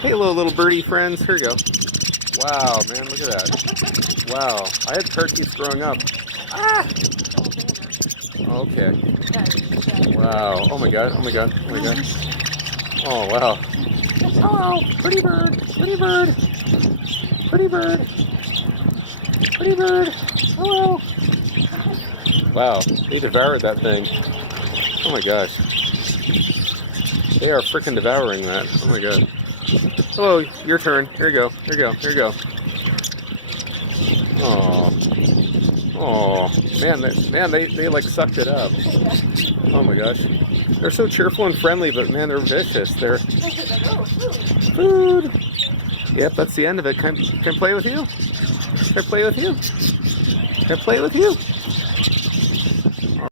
Hello, little birdie friends. Here we go. Wow, man, look at that. Wow, I had parakeets growing up. Ah! Okay. Wow. Oh my god. Oh my god. Oh my god. Oh wow. Hello, pretty bird. Pretty bird. Pretty bird. Pretty bird. Hello. Wow, they devoured that thing. Oh my gosh. They are freaking devouring that. Oh my god. Hello, your turn. Here you go. Here you go. Here you go. Oh. Oh. Man, they like sucked it up. Oh my gosh. They're so cheerful and friendly, but man, they're vicious. They're food. Yep, that's the end of it. Can I play with you? Can I play with you? Can I play with you?